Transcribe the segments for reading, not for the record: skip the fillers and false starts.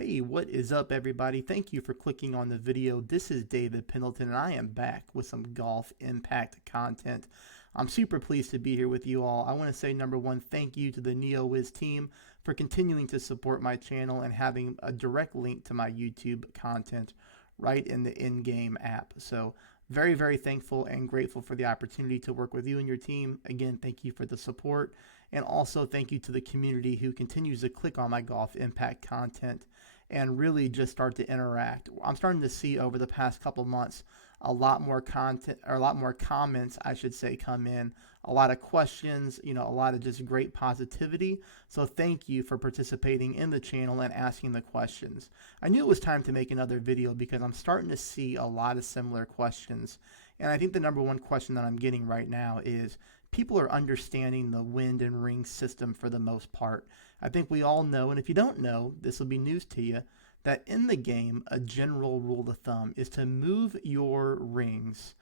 Hey, what is up, everybody? Thank you for clicking on the video. This is David Pendleton, and I am back with some golf impact content. I'm super pleased to be here with you all. I want to say, number one, thank you to the NeoWiz team for continuing to support my channel and having a direct link to my YouTube content right in the in-game app. So very, very thankful and grateful for the opportunity to work with you and your team. Again, thank you for the support. And also thank you to the community who continues to click on my golf impact content and really just start to interact. I'm starting to see over the past couple months a lot more content, or a lot more comments, I should say, come in, a lot of questions, a lot of just great positivity. So thank you for participating in the channel and asking the questions. I knew it was time to make another video because I'm starting to see a lot of similar questions. And I think the number one question that I'm getting right now is people are understanding the wind and ring system for the most part. I think we all know, and if you don't know, this will be news to you, that in the game, a general rule of thumb is to move your rings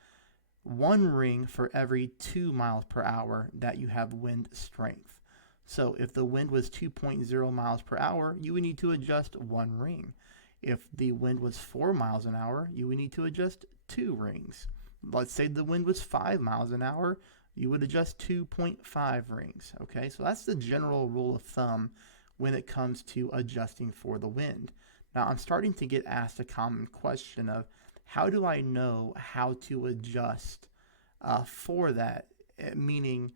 one ring for every 2 miles per hour that you have wind strength. So if the wind was 2.0 miles per hour, you would need to adjust one ring. If the wind was 4 miles an hour, you would need to adjust 2 rings. Let's say the wind was 5 miles an hour, you would adjust 2.5 rings. Okay, so that's the general rule of thumb when it comes to adjusting for the wind. Now, I'm starting to get asked a common question of how do I know how to adjust for that? Meaning,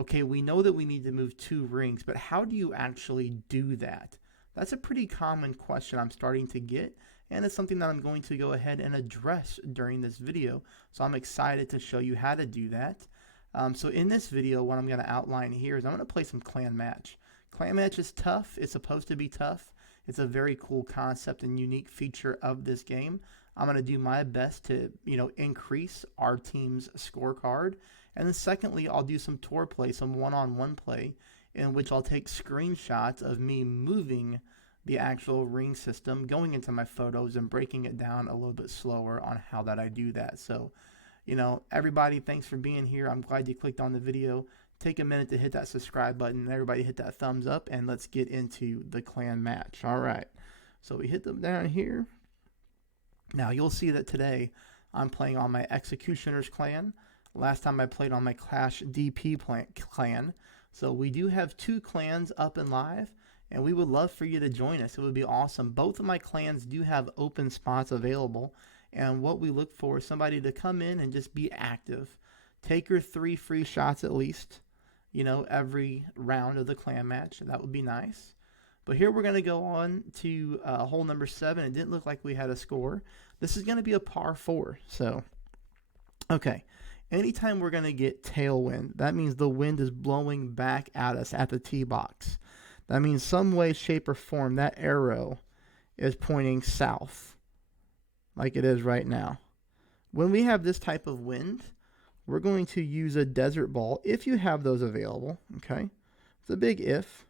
okay, we know that we need to move 2 rings, but how do you actually do that? That's a pretty common question I'm starting to get, and it's something that I'm going to go ahead and address during this video. So I'm excited to show you how to do that. So in this video, what I'm going to outline here is I'm going to play some clan match. Clan match is tough. It's supposed to be tough. It's a very cool concept and unique feature of this game. I'm going to do my best to, increase our team's scorecard. And then secondly, I'll do some tour play, some one-on-one play, in which I'll take screenshots of me moving the actual ring system, going into my photos and breaking it down a little bit slower on how that I do that. So, everybody, thanks for being here. I'm glad you clicked on the video. Take a minute to hit that subscribe button. Everybody hit that thumbs up, and let's get into the clan match. All right. So we hit them down here. Now, you'll see that today I'm playing on my Executioner's clan. Last time I played on my Clash DP clan. So we do have 2 clans up and live, and we would love for you to join us. It would be awesome. Both of my clans do have open spots available. And what we look for is somebody to come in and just be active. Take your 3 free shots at least, every round of the clan match. That would be nice. But here we're going to go on to hole number 7. It didn't look like we had a score. This is going to be a par 4. So, okay. Anytime we're going to get tailwind, that means the wind is blowing back at us at the tee box. That means some way, shape, or form, that arrow is pointing south, like it is right now. When we have this type of wind, we're going to use a desert ball if you have those available, okay? It's a big if.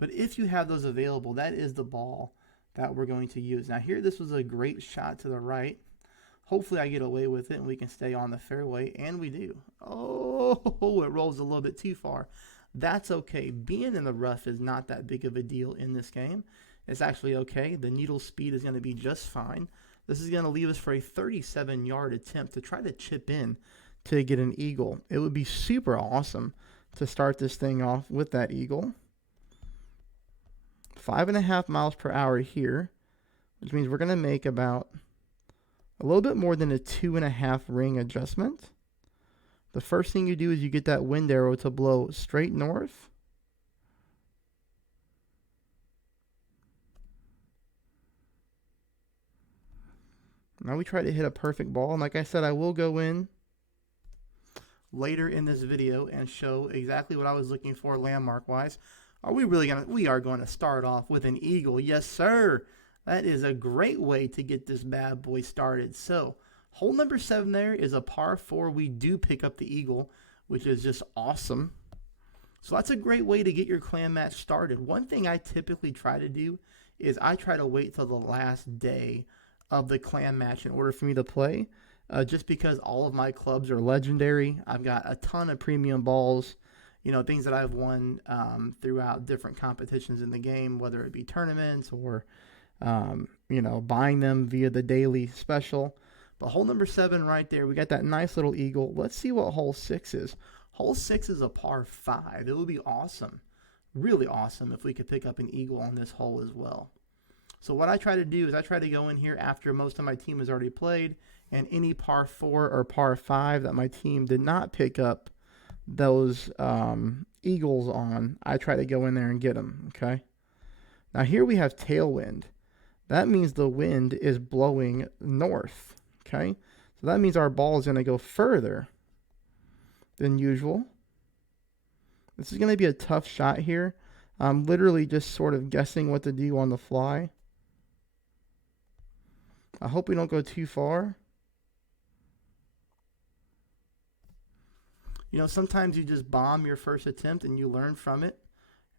But if you have those available, that is the ball that we're going to use. Now here, this was a great shot to the right. Hopefully I get away with it and we can stay on the fairway, and we do. Oh, it rolls a little bit too far. That's okay. Being in the rough is not that big of a deal in this game. It's actually okay. The needle speed is going to be just fine. This is going to leave us for a 37-yard attempt to try to chip in to get an eagle. It would be super awesome to start this thing off with that eagle. 5.5 miles per hour here, which means we're going to make about a little bit more than a 2.5 ring adjustment. The first thing you do is you get that wind arrow to blow straight north. Now we try to hit a perfect ball, and like I said, I will go in later in this video and show exactly what I was looking for landmark-wise. We are going to start off with an eagle. Yes, sir. That is a great way to get this bad boy started. So, hole number 7 there is a par 4. We do pick up the eagle, which is just awesome. So that's a great way to get your clan match started. One thing I typically try to do is I try to wait till the last day of the clan match in order for me to play, just because all of my clubs are legendary. I've got a ton of premium balls. you know, things that I've won throughout different competitions in the game, whether it be tournaments or, you know, buying them via the daily special. But hole number 7 right there, we got that nice little eagle. Let's see what hole 6 is. Hole 6 is a par 5. It would be awesome, really awesome, if we could pick up an eagle on this hole as well. So what I try to do is I try to go in here after most of my team has already played, and any par 4 or par 5 that my team did not pick up those eagles on, I try to go in there and get them, okay? Now here we have tailwind. That means the wind is blowing north, okay? So that means our ball is going to go further than usual. This is going to be a tough shot here. I'm literally just sort of guessing what to do on the fly. I hope we don't go too far. You know, sometimes you just bomb your first attempt and you learn from it.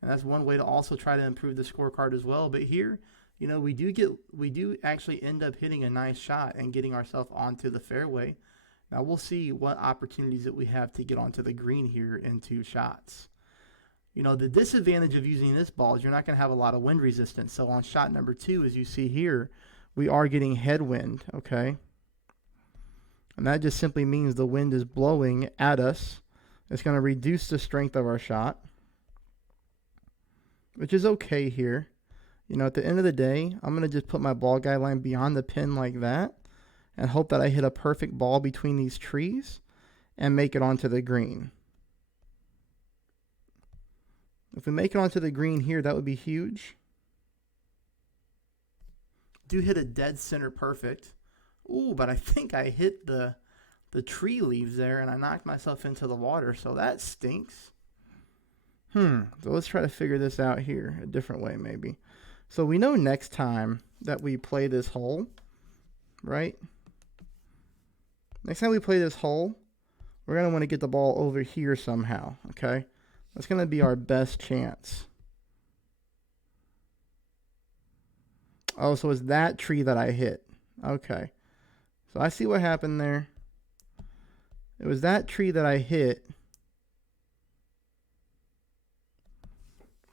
And that's one way to also try to improve the scorecard as well. But here, you know, we do actually end up hitting a nice shot and getting ourselves onto the fairway. Now we'll see what opportunities that we have to get onto the green here in 2 shots. You know, the disadvantage of using this ball is you're not going to have a lot of wind resistance. So on shot number 2, as you see here, we are getting headwind, okay? And that just simply means the wind is blowing at us. It's going to reduce the strength of our shot, which is okay here. You know, at the end of the day, I'm going to just put my ball guideline beyond the pin like that and hope that I hit a perfect ball between these trees and make it onto the green. If we make it onto the green here, that would be huge. Do hit a dead center perfect. Ooh, but I think I hit the tree leaves there and I knocked myself into the water, so that stinks. So let's try to figure this out here a different way maybe. So we know next time that we play this hole, right? Next time we play this hole, we're going to want to get the ball over here somehow, okay? That's going to be our best chance. Oh, so it's that tree that I hit. Okay. So I see what happened there. It was that tree that I hit.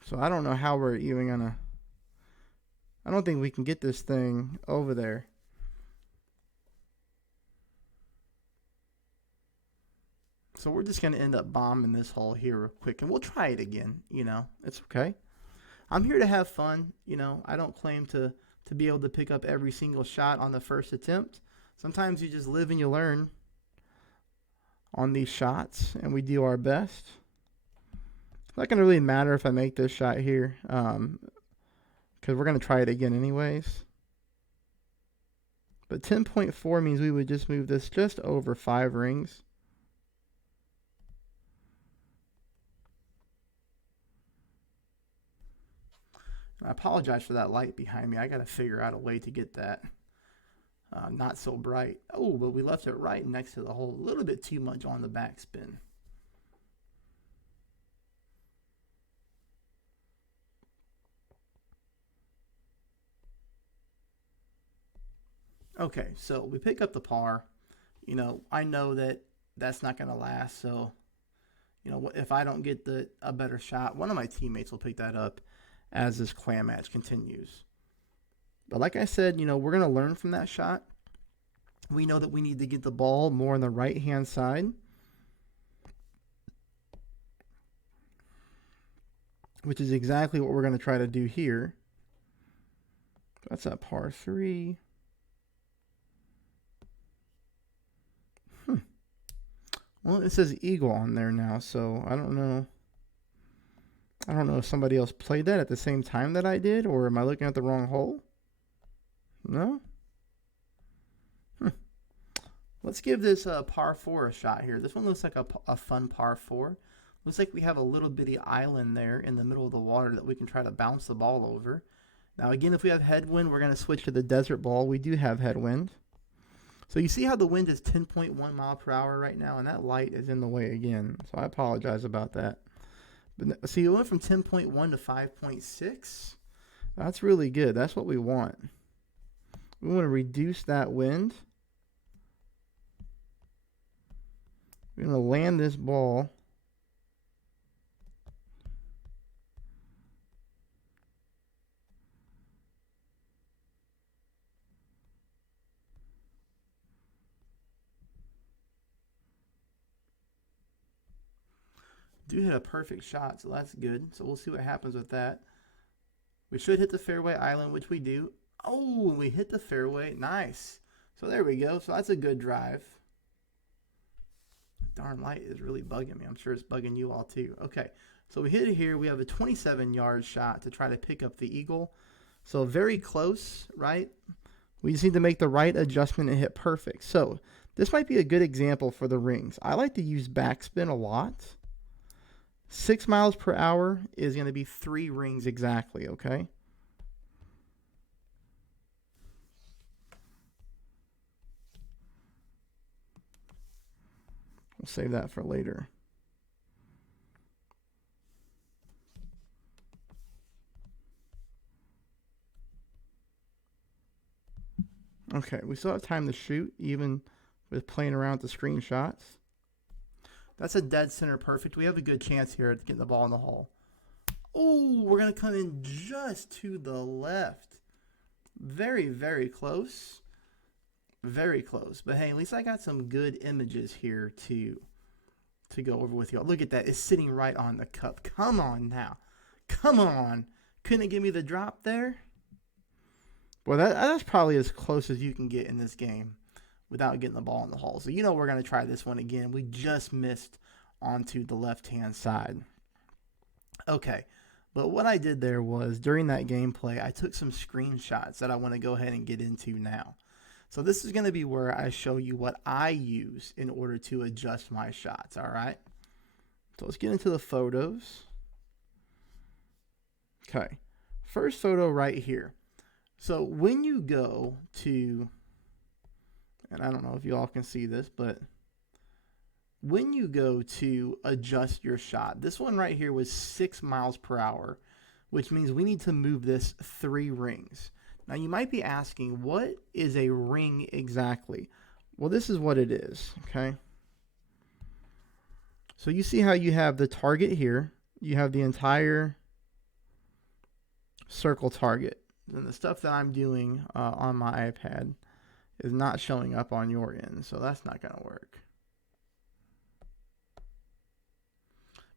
So I don't know how we're even going to... I don't think we can get this thing over there. So we're just going to end up bombing this hole here real quick. And we'll try it again, you know. It's okay. I'm here to have fun, you know. I don't claim to be able to pick up every single shot on the first attempt. Sometimes you just live and you learn on these shots, and we do our best. It's not going to really matter if I make this shot here, because we're going to try it again anyways. But 10.4 means we would just move this just over 5 rings. I apologize for that light behind me. I got to figure out a way to get that not so bright. Oh, but we left it right next to the hole. A little bit too much on the backspin. Okay, so we pick up the par. You know, I know that that's not going to last. So, you know, if I don't get a better shot, one of my teammates will pick that up as this clam match continues. But like I said, you know, we're going to learn from that shot. We know that we need to get the ball more on the right-hand side. Which is exactly what we're going to try to do here. That's a par 3. Well, it says eagle on there now, so I don't know. I don't know if somebody else played that at the same time that I did, or am I looking at the wrong hole? No? Let's give this par 4 a shot here. This one looks like a fun par 4. Looks like we have a little bitty island there in the middle of the water that we can try to bounce the ball over. Now again, if we have headwind, we're going to switch to the desert ball. We do have headwind. So you see how the wind is 10.1 mile per hour right now, and that light is in the way again. So I apologize about that. But see, it went from 10.1 to 5.6. That's really good. That's what we want. We want to reduce that wind. We're going to land this ball Do hit a perfect shot, so that's good. So we'll see what happens with that. We should hit the fairway island, which we do. Oh, we hit the fairway. Nice. So there we go. So that's a good drive. Darn light is really bugging me. I'm sure it's bugging you all too. Okay, so we hit it here. We have a 27-yard shot to try to pick up the eagle. So very close, right? We just need to make the right adjustment and hit perfect. So this might be a good example for the rings. I like to use backspin a lot. 6 miles per hour is going to be 3 rings exactly, okay? We'll save that for later. Okay, we still have time to shoot, even with playing around with the screenshots. That's a dead center perfect. We have a good chance here at getting the ball in the hole. Oh, we're going to come in just to the left. Very, very close. Very close. But hey, at least I got some good images here to go over with you. Look at that. It's sitting right on the cup. Come on now. Come on. Couldn't it give me the drop there? Well, that's probably as close as you can get in this game without getting the ball in the hole. So you know we're going to try this one again. We just missed onto the left-hand side. Okay, but what I did there was during that gameplay, I took some screenshots that I want to go ahead and get into now. So this is going to be where I show you what I use in order to adjust my shots, all right? So let's get into the photos. Okay, first photo right here. So when you go to, and I don't know if you all can see this, but when you go to adjust your shot, this one right here was 6 miles per hour, which means we need to move this 3 rings. Now you might be asking, what is a ring exactly? Well, this is what it is, okay? So you see how you have the target here. You have the entire circle target. And the stuff that I'm doing on my iPad is not showing up on your end, so that's not going to work.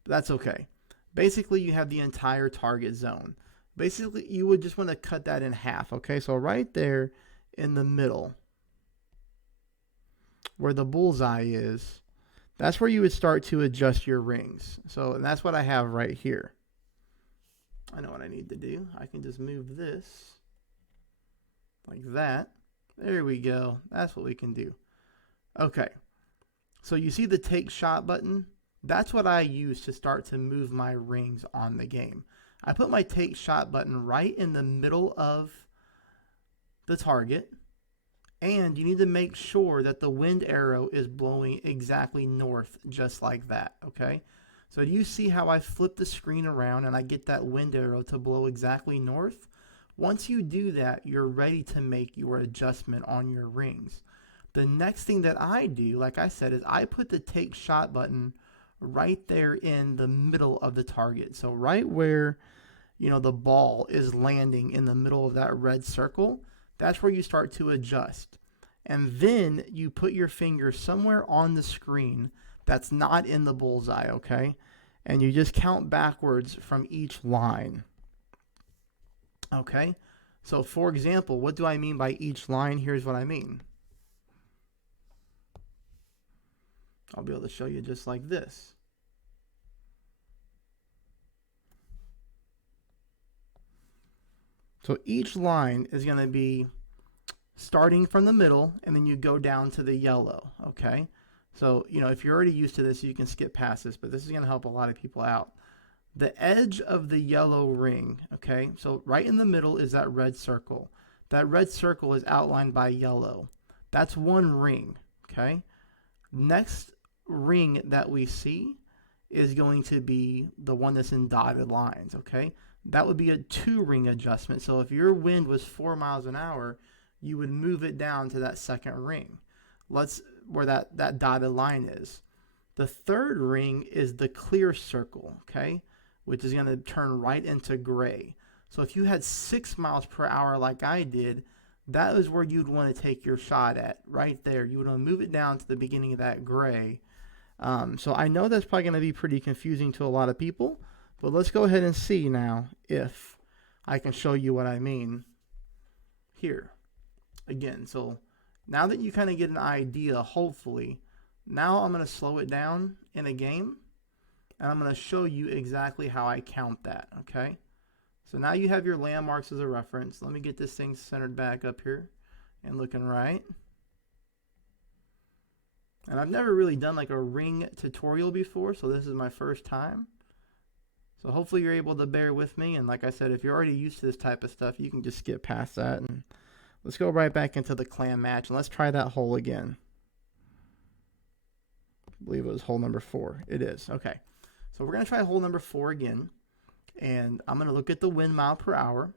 But that's okay. Basically, you have the entire target zone. Basically, you would just want to cut that in half, okay? So right there in the middle, where the bullseye is, that's where you would start to adjust your rings. So, and that's what I have right here. I know what I need to do. I can just move this like that. There we go. That's what we can do. Okay. So you see the take shot button? That's what I use to start to move my rings on the game. I put my take shot button right in the middle of the target. And you need to make sure that the wind arrow is blowing exactly north, just like that. Okay. So do you see how I flip the screen around and I get that wind arrow to blow exactly north? Once you do that, you're ready to make your adjustment on your rings. The next thing that I do, like I said, is I put the take shot button right there in the middle of the target. So right where, you know, the ball is landing in the middle of that red circle, that's where you start to adjust. And then you put your finger somewhere on the screen that's not in the bullseye, okay? And you just count backwards from each line. Okay? So for example, what do I mean by each line? Here's what I mean. I'll be able to show you just like this. So each line is going to be starting from the middle, and then you go down to the yellow, okay? So, you know, if you're already used to this, you can skip past this, but this is going to help a lot of people out. The edge of the yellow ring, okay? So right in the middle is that red circle. That red circle is outlined by yellow. That's one ring, okay? Next ring that we see is going to be the one that's in dotted lines, okay? That would be a 2-ring adjustment. So if your wind was 4 miles an hour, you would move it down to that second ring. Where that dotted line is. The third ring is the clear circle, okay, which is going to turn right into gray. So if you had 6 miles per hour like I did, that is where you'd want to take your shot at, right there. You would want to move it down to the beginning of that gray. So I know that's probably going to be pretty confusing to a lot of people, but let's go ahead and see now if I can show you what I mean here. Again, so now that you kind of get an idea, hopefully, now I'm going to slow it down in a game, and I'm going to show you exactly how I count that, okay? So now you have your landmarks as a reference. Let me get this thing centered back up here and looking right. And I've never really done like a ring tutorial before, so this is my first time. So hopefully you're able to bear with me. And like I said, if you're already used to this type of stuff, you can just skip past that. And let's go right back into the clam match, and let's try that hole again. I believe it was hole number 4. It is. Okay. So we're going to try hole number 4 again. And I'm going to look at the wind mile per hour.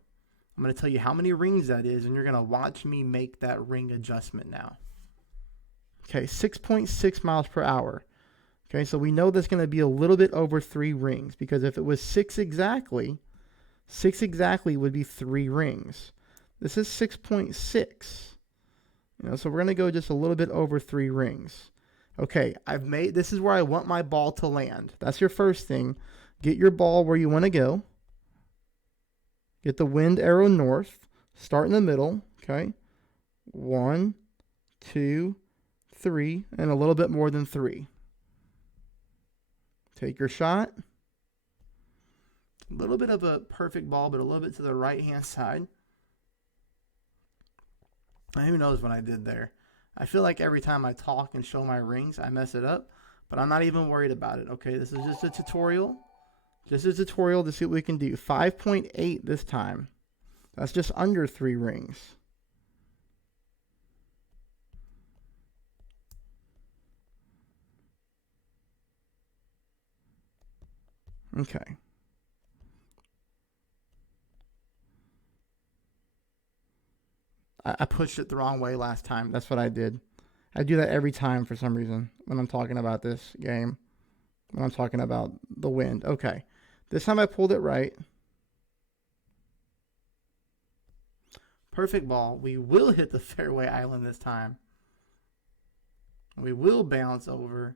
I'm going to tell you how many rings that is, and you're going to watch me make that ring adjustment now. Okay, 6.6 miles per hour. Okay, so we know that's going to be a little bit over 3 rings, because if it was 6 exactly would be 3 rings. This is 6.6. So we're going to go just a little bit over 3 rings. Okay, this is where I want my ball to land. That's your first thing. Get your ball where you want to go. Get the wind arrow north. Start in the middle. Okay, 1, 2, 3, and a little bit more than 3. Take your shot. A little bit of a perfect ball, but a little bit to the right-hand side. Who knows what I did there? I feel like every time I talk and show my rings, I mess it up, but I'm not even worried about it. Okay, this is just a tutorial. Just a tutorial to see what we can do. 5.8 this time. That's just under 3 rings. Okay. I pushed it the wrong way last time. That's what I did. I do that every time for some reason when I'm talking about this game. When I'm talking about the wind. Okay. This time I pulled it right. Perfect ball. We will hit the fairway island this time. We will bounce over.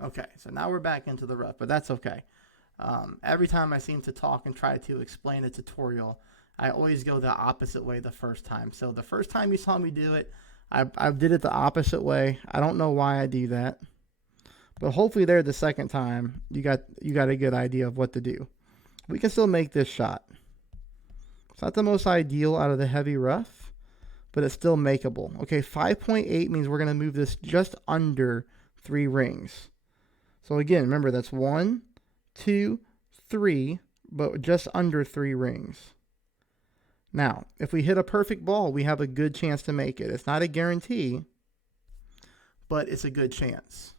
Okay, so now we're back into the rough, but that's okay. Every time I seem to talk and try to explain a tutorial, I always go the opposite way the first time. So the first time you saw me do it, I did it the opposite way. I don't know why I do that. But hopefully there the second time, you got a good idea of what to do. We can still make this shot. It's not the most ideal out of the heavy rough, but it's still makeable. Okay, 5.8 means we're going to move this just under 3 rings. So again, remember that's 1, 2, 3, but just under 3 rings. Now, if we hit a perfect ball, we have a good chance to make it. It's not a guarantee, but it's a good chance.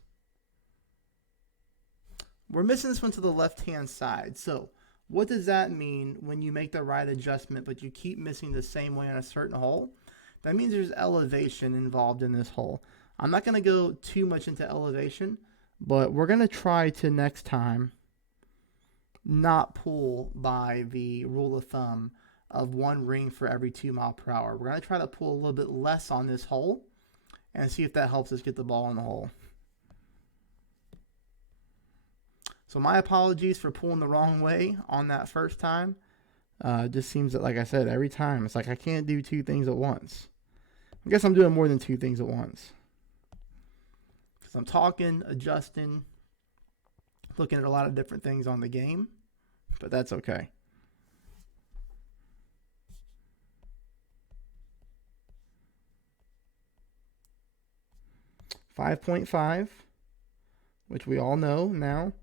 We're missing this one to the left-hand side. So what does that mean when you make the right adjustment, but you keep missing the same way on a certain hole? That means there's elevation involved in this hole. I'm not going to go too much into elevation, but we're going to try to next time not pull by the rule of thumb of 1 ring for every 2 miles per hour. We're going to try to pull a little bit less on this hole and see if that helps us get the ball in the hole. So my apologies for pulling the wrong way on that first time. Just seems that, like I said, every time it's like I can't do 2 things at once. I guess I'm doing more than 2 things at once. Because I'm talking, adjusting, looking at a lot of different things on the game. But that's okay. .5, which we all know now,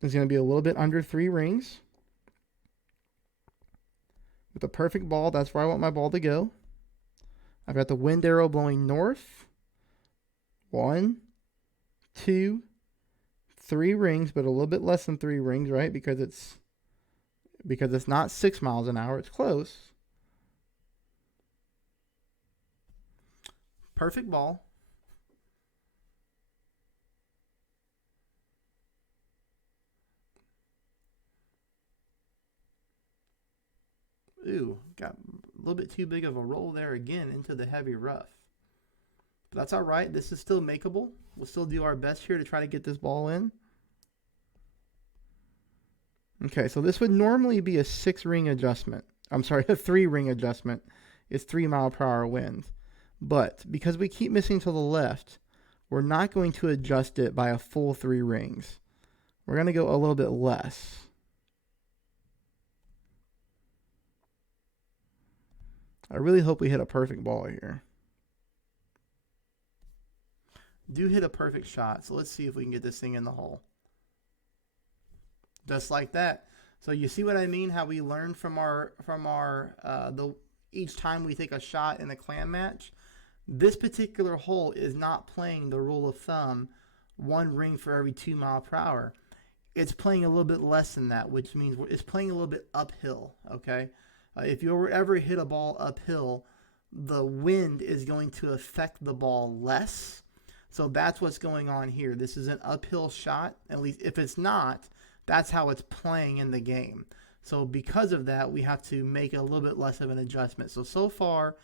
is going to be a little bit under 3 rings. With a perfect ball, that's where I want my ball to go. I've got the wind arrow blowing north. 1, 2, 3 rings, but a little bit less than 3 rings, right? Because it's not 6 miles an hour. It's close. Perfect ball. Ooh, got a little bit too big of a roll there again into the heavy rough. But that's all right. This is still makeable. We'll still do our best here to try to get this ball in. Okay, so this would normally be a 6-ring adjustment. I'm sorry, a 3-ring adjustment. It's 3-mile-per-hour wind. But because we keep missing to the left, we're not going to adjust it by a full 3 rings. We're going to go a little bit less. I really hope we hit a perfect ball here. Do hit a perfect shot, so let's see if we can get this thing in the hole. Just like that. So you see what I mean? How we learn from each time we take a shot in a clam match. This particular hole is not playing the rule of thumb, 1 ring for every 2 mile per hour. It's playing a little bit less than that, which means it's playing a little bit uphill. Okay, if you ever hit a ball uphill, the wind is going to affect the ball less. So that's what's going on here. This is an uphill shot. At least if it's not, that's how it's playing in the game. So because of that, we have to make a little bit less of an adjustment. So far,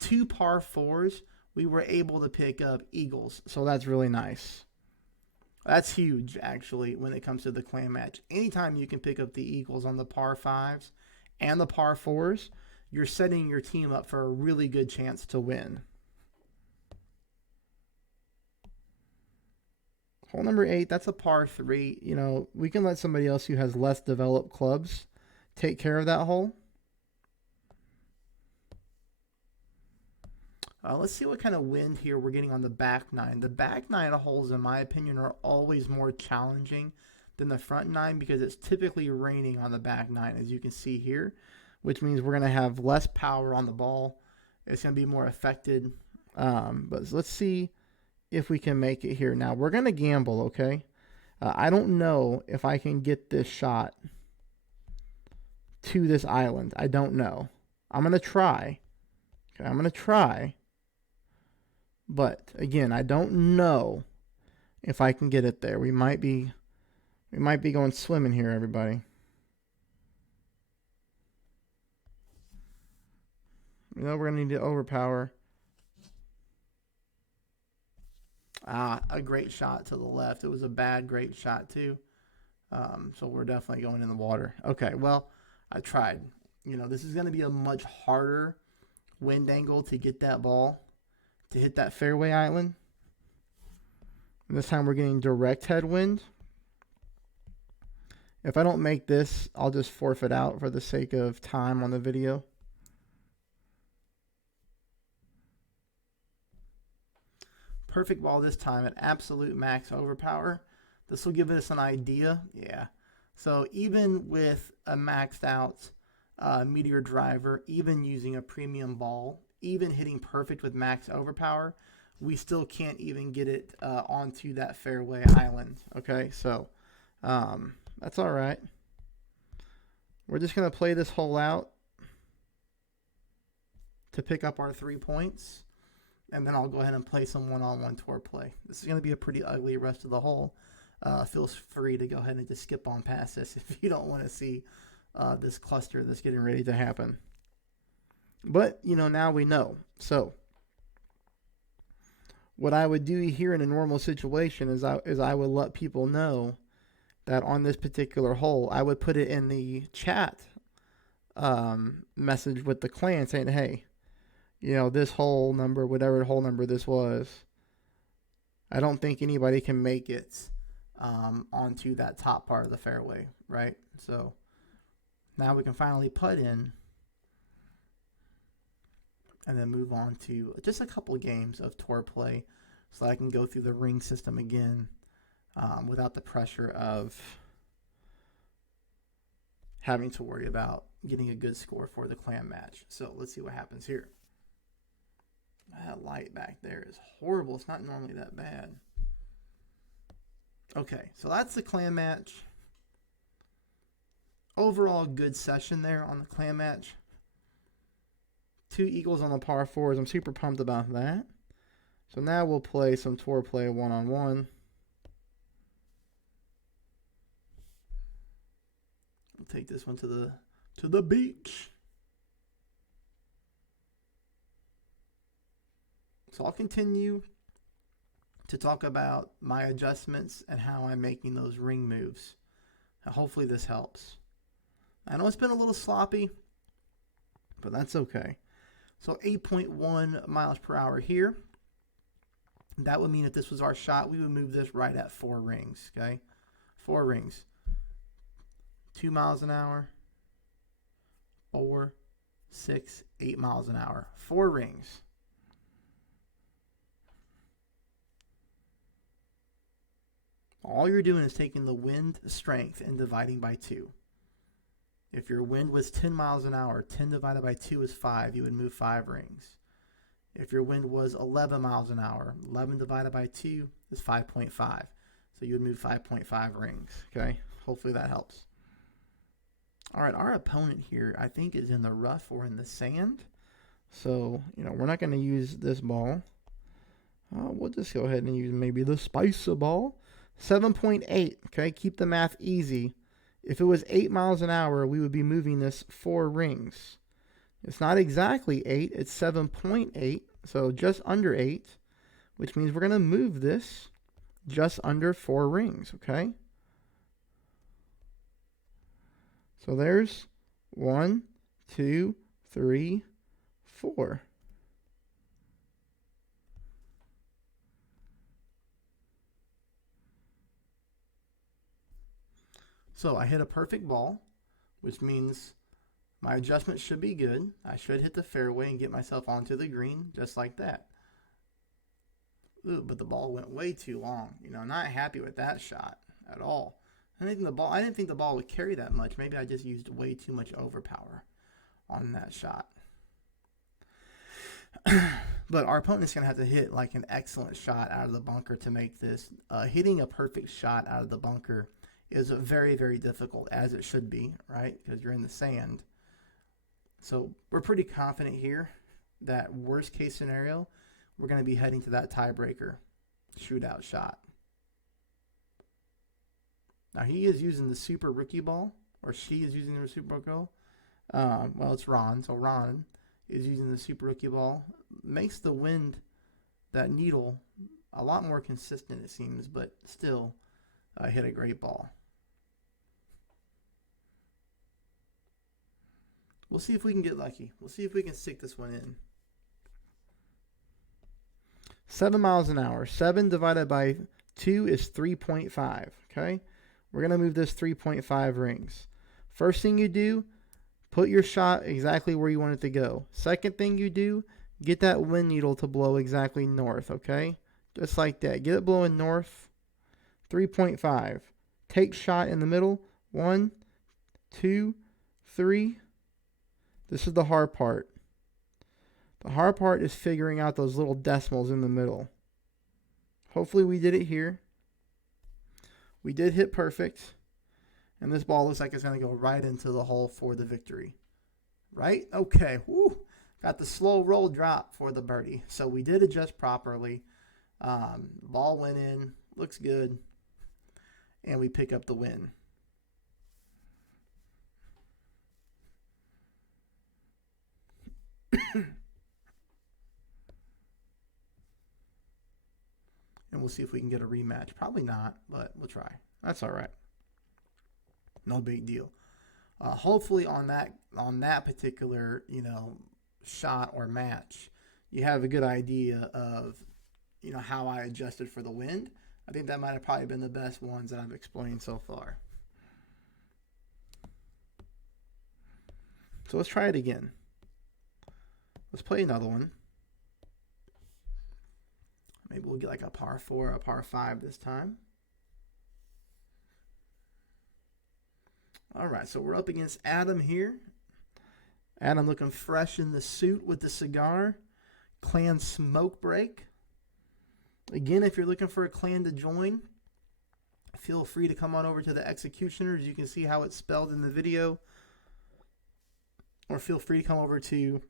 2 par 4s, we were able to pick up eagles. So that's really nice. That's huge, actually, when it comes to the clam match. Anytime you can pick up the eagles on the par 5s and the par 4s, you're setting your team up for a really good chance to win. Hole number 8, that's a par 3. You know, we can let somebody else who has less developed clubs take care of that hole. Let's see what kind of wind here we're getting on the back 9. The back 9 holes, in my opinion, are always more challenging than the front 9 because it's typically raining on the back 9, as you can see here, which means we're going to have less power on the ball. It's going to be more affected. But let's see if we can make it here. Now, we're going to gamble, okay? I don't know if I can get this shot to this island. I don't know. I'm going to try. Okay, I'm going to try. But, again, I don't know if I can get it there. We might be going swimming here, everybody. You know, we're going to need to overpower. A great shot to the left. It was a bad, great shot, too. So we're definitely going in the water. Okay, well, I tried. You know, this is going to be a much harder wind angle to get that ball to hit that fairway island. And this time we're getting direct headwind. If I don't make this, I'll just forfeit out for the sake of time on the video. Perfect ball this time at absolute max overpower. This will give us an idea. Yeah. So even with a maxed out Meteor driver, even using a premium ball, even hitting perfect with max overpower, we still can't even get it onto that fairway island. Okay, so that's all right. We're just going to play this hole out to pick up our 3 points. And then I'll go ahead and play some one-on-one tour play. This is going to be a pretty ugly rest of the hole. Feel free to go ahead and just skip on past this if you don't want to see this cluster that's getting ready to happen. But, you know, now we know. So, what I would do here in a normal situation is I would let people know that on this particular hole, I would put it in the chat message with the clan saying, hey, you know, this hole number, whatever hole number this was, I don't think anybody can make it onto that top part of the fairway, right? So now we can finally putt in and then move on to just a couple of games of tour play so I can go through the ring system again without the pressure of having to worry about getting a good score for the clam match. So let's see what happens here. That light back there is horrible. It's not normally that bad. Okay, so that's the clam match. Overall, good session there on the clam match. 2 eagles on the par 4s. I'm super pumped about that. So now we'll play some tour play one-on-one. We'll take this one to the beach. So I'll continue to talk about my adjustments and how I'm making those ring moves. Hopefully this helps. I know it's been a little sloppy, but that's okay. So 8.1 miles per hour here. That would mean if this was our shot, we would move this right at 4 rings, okay? 4 rings. 2 miles an hour, 4, 6, 8 miles an hour. 4 rings. All you're doing is taking the wind strength and dividing by 2. If your wind was 10 miles an hour, 10 divided by 2 is 5. You would move 5 rings. If your wind was 11 miles an hour, 11 divided by 2 is 5.5. So you would move 5.5 rings, okay? Hopefully that helps. All right, our opponent here, I think, is in the rough or in the sand. So, we're not going to use this ball. We'll just go ahead and use maybe the Spicer ball. 7.8, okay? Keep the math easy. If it was 8 miles an hour, we would be moving this 4 rings. It's not exactly 8, it's 7.8, so just under 8, which means we're going to move this just under 4 rings, okay? So there's 1, 2, 3, 4. So I hit a perfect ball, which means my adjustment should be good. I should hit the fairway and get myself onto the green just like that. Ooh, but the ball went way too long. Not happy with that shot at all. I didn't think the ball would carry that much. Maybe I just used way too much overpower on that shot. But our opponent's going to have to hit like an excellent shot out of the bunker to make this. Hitting a perfect shot out of the bunker is very, very difficult, as it should be, right? Because you're in the sand. So we're pretty confident here that worst case scenario, we're going to be heading to that tiebreaker shootout shot. Now he is using the super rookie ball, or she is using the super rookie ball. Well, it's Ron. So Ron is using the super rookie ball. Makes the wind, that needle, a lot more consistent, it seems, but still hit a great ball. We'll see if we can get lucky. We'll see if we can stick this one in. 7 miles an hour. 7 divided by 2 is 3.5. Okay? We're going to move this 3.5 rings. First thing you do, put your shot exactly where you want it to go. Second thing you do, get that wind needle to blow exactly north. Okay? Just like that. Get it blowing north. 3.5. Take shot in the middle. 1, 2, 3. This is the hard part. The hard part is figuring out those little decimals in the middle. Hopefully we did it here. We did hit perfect. And this ball looks like it's going to go right into the hole for the victory. Right? Okay. Woo. Got the slow roll drop for the birdie. So we did adjust properly. Ball went in. Looks good. And we pick up the win. And we'll see if we can get a rematch. Probably not, but we'll try. That's all right. No big deal. Hopefully on that particular, shot or match, you have a good idea of, how I adjusted for the wind. I think that might have probably been the best ones that I've explained so far. So let's try it again. Let's play another one. Maybe we'll get like a par 4 or a par 5 this time. All right, so we're up against Adam here. Adam looking fresh in the suit with the cigar. Clan smoke break. Again, if you're looking for a clan to join, feel free to come on over to the Executioners. You can see how it's spelled in the video. Or feel free to come over to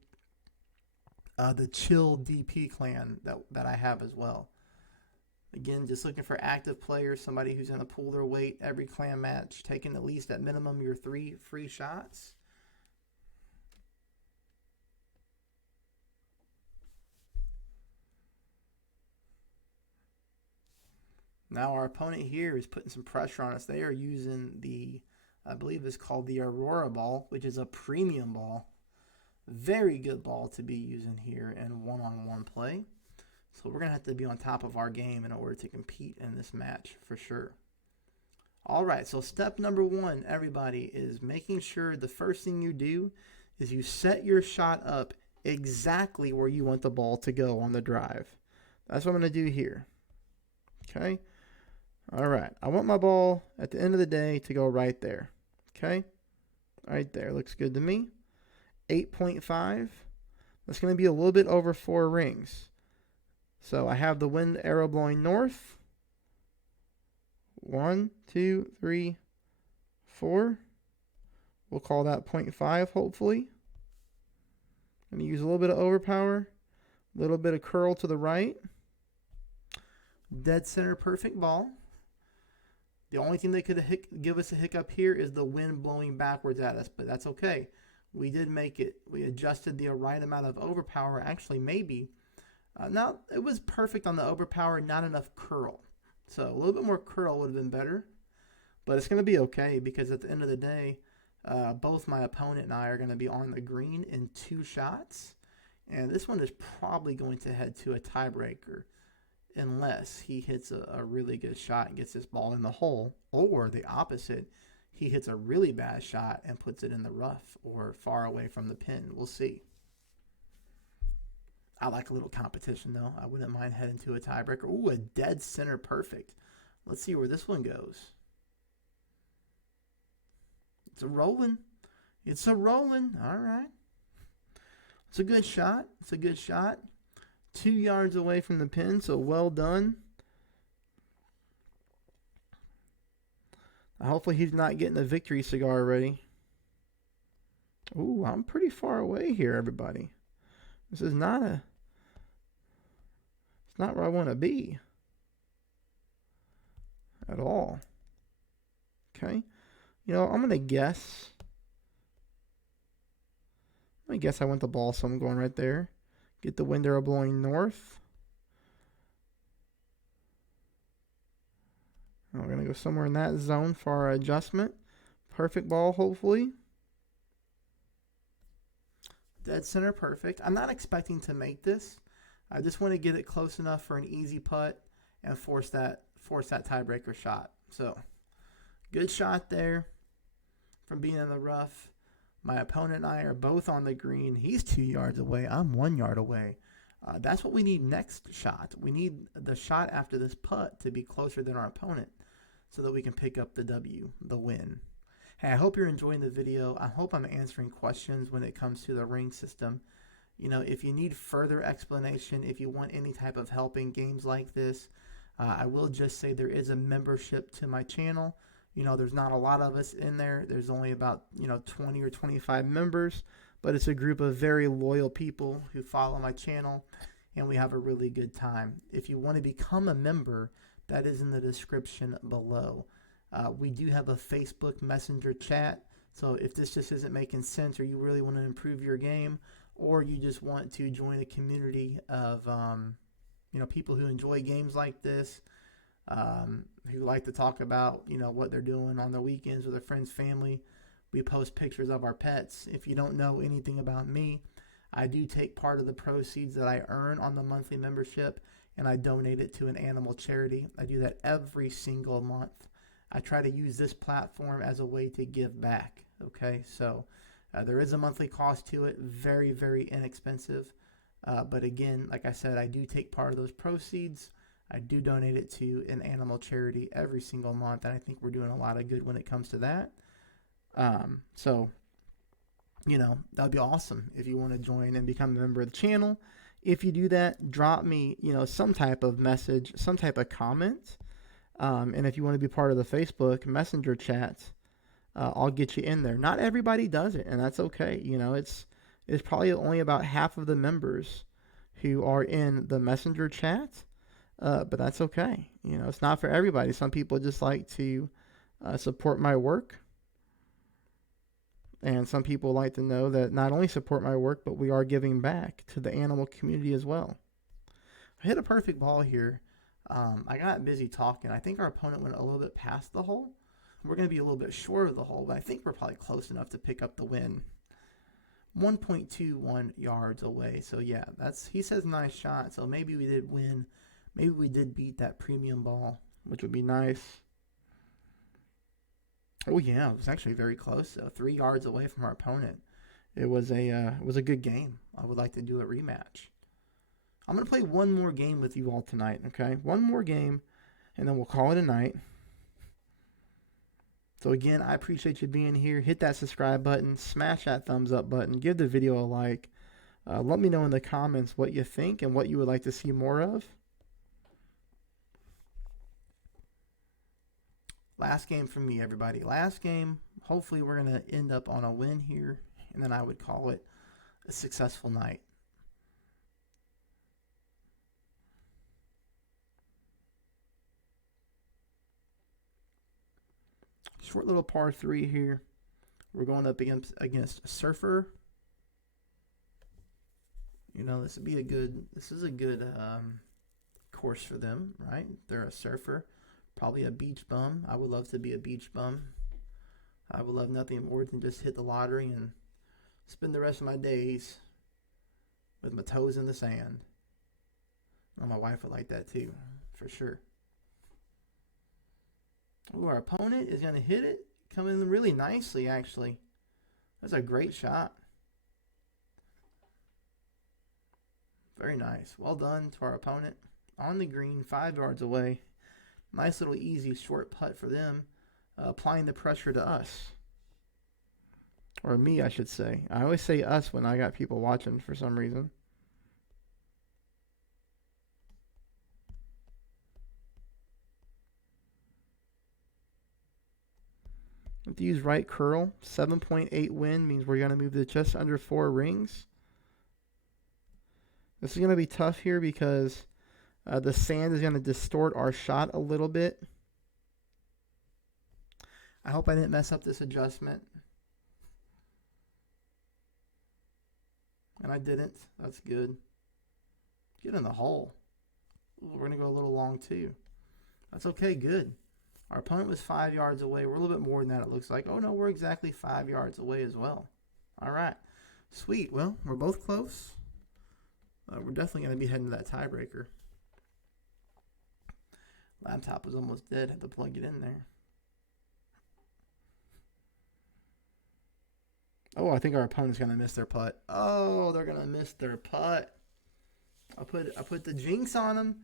the Chill DP clan that I have as well. Again, just looking for active players, somebody who's going to pull their weight every clan match, taking at least at minimum your 3 free shots. Now our opponent here is putting some pressure on us. They are using the, I believe it's called the Aurora ball, which is a premium ball. Very good ball to be using here in one-on-one play. So we're going to have to be on top of our game in order to compete in this match for sure. All right, so step number one, everybody, is making sure the first thing you do is you set your shot up exactly where you want the ball to go on the drive. That's what I'm going to do here. Okay? All right, I want my ball at the end of the day to go right there. Okay? Right there, looks good to me. 8.5. That's going to be a little bit over 4 rings. So I have the wind arrow blowing north. 1, 2, 3, 4. We'll call that 0.5, hopefully. I'm going to use a little bit of overpower, a little bit of curl to the right. Dead center perfect ball. The only thing that could give us a hiccup here is the wind blowing backwards at us, but that's okay. We did make it. We adjusted the right amount of overpower, actually maybe. Now, it was perfect on the overpower, not enough curl. So a little bit more curl would have been better, but it's going to be okay because at the end of the day, both my opponent and I are going to be on the green in 2 shots, and this one is probably going to head to a tiebreaker unless he hits a really good shot and gets this ball in the hole, or the opposite, he hits a really bad shot and puts it in the rough or far away from the pin. We'll see. I like a little competition, though. I wouldn't mind heading to a tiebreaker. Ooh, a dead center perfect. Let's see where this one goes. It's a rolling. It's a rolling. All right. It's a good shot. It's a good shot. 2 yards away from the pin, so well done. Hopefully he's not getting a victory cigar already. Ooh, I'm pretty far away here, everybody. This is not a... It's not where I want to be. At all. Okay. You know, I'm going to guess. I want the ball, so I'm going right there. Get the wind arrow blowing north. We're going to go somewhere in that zone for our adjustment. Perfect ball, hopefully. Dead center perfect. I'm not expecting to make this. I just want to get it close enough for an easy putt and force that tiebreaker shot. So, good shot there from being in the rough. My opponent and I are both on the green. He's 2 yards away. I'm 1 yard away. That's what we need next shot. We need the shot after this putt to be closer than our opponent so that we can pick up the W, the win. Hey, I hope you're enjoying the video. I hope I'm answering questions when it comes to the ring system. You know, if you need further explanation, if you want any type of help in games like this, I will just say there is a membership to my channel. You know, there's not a lot of us in there. There's only about, 20 or 25 members, but it's a group of very loyal people who follow my channel, and we have a really good time. If you want to become a member, that is in the description below. We do have a Facebook Messenger chat, so if this just isn't making sense or you really want to improve your game, or you just want to join a community of people who enjoy games like this, who like to talk about what they're doing on the weekends with their friends, family. We post pictures of our pets. If you don't know anything about me, I do take part of the proceeds that I earn on the monthly membership and I donate it to an animal charity. I do that every single month. I try to use this platform as a way to give back. Okay, so there is a monthly cost to it, very, very inexpensive. But again, like I said, I do take part of those proceeds. I do donate it to an animal charity every single month, and I think we're doing a lot of good when it comes to that. So, that'd be awesome if you want to join and become a member of the channel. If you do that, drop me, some type of message, some type of comment. And if you want to be part of the Facebook Messenger chat, I'll get you in there. Not everybody does it, and that's okay. It's probably only about half of the members who are in the Messenger chat. But that's okay. It's not for everybody. Some people just like to support my work. And some people like to know that not only support my work, but we are giving back to the animal community as well. I hit a perfect ball here. I got busy talking. I think our opponent went a little bit past the hole. We're going to be a little bit short of the hole, but I think we're probably close enough to pick up the win. 1.21 yards away. So yeah, he says nice shot. So maybe we did win. Maybe we did beat that premium ball, which would be nice. Oh yeah, it was actually very close. So 3 yards away from our opponent. It was a good game. I would like to do a rematch. I'm gonna play one more game with you all tonight. Okay, one more game, and then we'll call it a night. So again, I appreciate you being here. Hit that subscribe button, smash that thumbs up button, give the video a like. Let me know in the comments what you think and what you would like to see more of. Last game from me, everybody. Last game. Hopefully we're going to end up on a win here, and then I would call it a successful night. Short little par 3 here. We're going up against Surfer. You know, this is a good course for them, right? They're a surfer, probably a beach bum. I would love to be a beach bum. I would love nothing more than just hit the lottery and spend the rest of my days with my toes in the sand. Well, my wife would like that too, for sure. Ooh, our opponent is going to hit it. Coming in really nicely, actually. That's a great shot. Very nice. Well done to our opponent. On the green, 5 yards away. Nice little easy short putt for them. Applying the pressure to us. Or me, I should say. I always say us when I got people watching for some reason. Have to use right curl. 7.8 win means we're going to move to just under 4 rings. This is going to be tough here because the sand is going to distort our shot a little bit. I hope I didn't mess up this adjustment. And I didn't. That's good. Get in the hole. Ooh, we're going to go a little long too. That's okay. Good. Our opponent was 5 yards away. We're a little bit more than that, it looks like. Oh, no, we're exactly 5 yards away as well. All right. Sweet. Well, we're both close. We're definitely going to be heading to that tiebreaker. Laptop was almost dead. Had to plug it in there. Oh, I think our opponent's going to miss their putt. Oh, they're going to miss their putt. I put the jinx on them.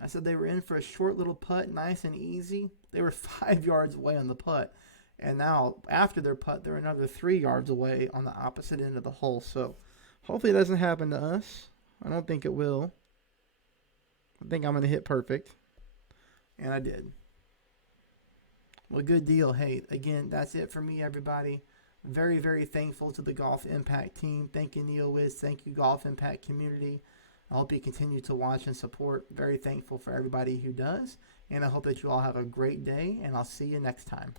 I said they were in for a short little putt, nice and easy. They were 5 yards away on the putt. And now, after their putt, they're another 3 yards away on the opposite end of the hole. So, hopefully it doesn't happen to us. I don't think it will. I think I'm going to hit perfect. And I did. Well, good deal. Hey, again, that's it for me, everybody. Very, very thankful to the Golf Impact team. Thank you, NeoWiz. Thank you, Golf Impact community. I hope you continue to watch and support. Very thankful for everybody who does. And I hope that you all have a great day. And I'll see you next time.